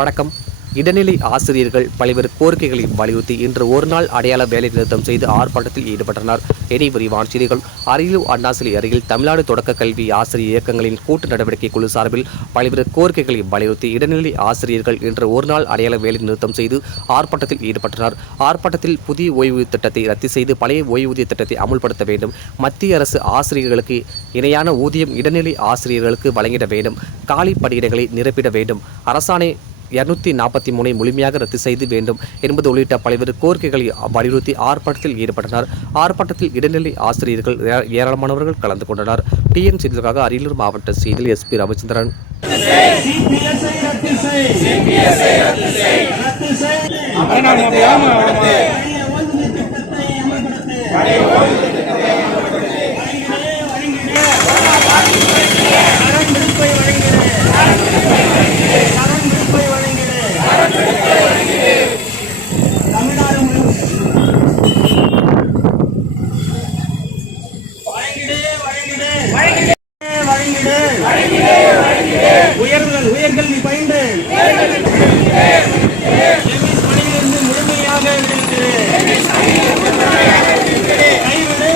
வணக்கம். இடைநிலை ஆசிரியர்கள் பல்வேறு கோரிக்கைகளை வலியுறுத்தி இன்று ஒருநாள் அடையாள வேலை நிறுத்தம் செய்து ஆர்ப்பாட்டத்தில் ஈடுபட்டனர். இனி விரிவான செய்திகள். அரியலூர் அண்ணாசிலை அருகில் தமிழ்நாடு தொடக்க கல்வி ஆசிரியர் இயக்கங்களின் கூட்டு நடவடிக்கை குழு சார்பில் பல்வேறு கோரிக்கைகளை வலியுறுத்தி இடைநிலை ஆசிரியர்கள் இன்று ஒரு நாள் அடையாள வேலை நிறுத்தம் செய்து ஆர்ப்பாட்டத்தில் ஈடுபட்டனர். ஆர்ப்பாட்டத்தில் புதிய ஓய்வூதிய திட்டத்தை ரத்து செய்து பழைய ஓய்வூதிய திட்டத்தை அமுல்படுத்த வேண்டும். மத்திய அரசு ஆசிரியர்களுக்கு இணையான ஊதியம் இடைநிலை ஆசிரியர்களுக்கு வழங்கிட வேண்டும். காலி பணியிடங்களை நிரப்பிட வேண்டும். அரசாணை இருநூத்தி நாற்பத்தி மூணை முழுமையாக ரத்து செய்து வேண்டும் என்பது உள்ளிட்ட பல்வேறு கோரிக்கைகளை வலியுறுத்தி ஆர்ப்பாட்டத்தில் ஈடுபட்டனர். ஆர்ப்பாட்டத்தில் இடைநிலை ஆசிரியர்கள் ஏ- ஏராளமானவர்கள் கலந்து கொண்டனர். டிஎன் செய்திகளுக்காக அரியலூர் மாவட்ட செய்தியில் எஸ்பி ரவிச்சந்திரன். சிபிஎஸ்ஐ உயர்கள் உயர்கல்வி பயின்று. பணியிலிருந்து முழுமையாக கைவிடு